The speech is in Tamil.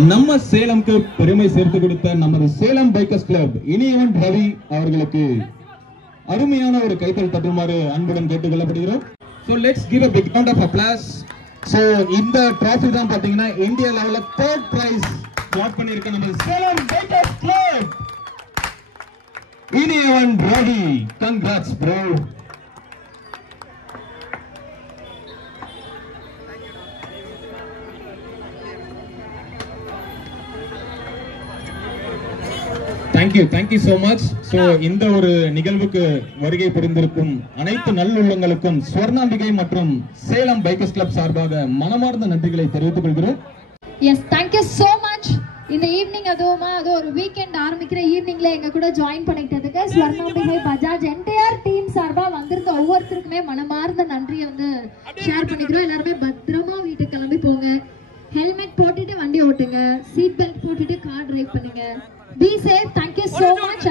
நம்ம சேலம்க்கு பெருமை சேர்த்து கொடுத்த நமது சேலம் பைக்கர்ஸ் கிளப் இனியவன் ரவி அவர்களுக்கு அருமையான ஒரு கைத்தல் தட்டுமாறு அன்புடன் கேட்டுக்கொள்ளப்படுகிறோம். So let's give a big round of applause. So இந்த டிராஃபி தான் பாத்தீங்கன்னா இந்தியா லெவல்ல 3rd பிரைஸ் வாட் பண்ணிருக்க நம்ம Salem bikers club Iniyavan Ravi. Congrats bro. Thank you so much. So இந்த ஒரு நிகழ்வுக்கு வருகை புரிந்திருக்கும் அனைத்து நல்லுள்ளங்களுக்கும் ஸ்வர்ணாம்பிகை மற்றும் சேலம் பைக்கர்ஸ் கிளப் சார்பாக மனமார்ந்த நன்றிகளை தெரிவித்துக் கொள்கிறோம். Yes, thank you so much. இந்த ஈவினிங் அது ஒரு வீக்கெண்ட் ஆரம்பிக்கிற ஈவினிங்ல எங்க கூட ஜாயின் பண்ணிட்டதுக்கு ஸ்வர்ணாம்பிகை பஜாஜ் என்டையர் டீம் சார்பா வந்திருந்த ஒவ்வொருத்தருக்குமே மனமார்ந்த நன்றியை ஷேர் பண்ணிக்கிறோம். எல்லாருமே பத்திரமா வீட்டுக்கு கிளம்பி போங்க. ஹெல்மெட் போட்டுட்டு வண்டி ஓட்டுங்க. சீட் பெல்ட் போட்டுட்டு கார் டிரைவ் பண்ணுங்க. Be safe. Thank you so much.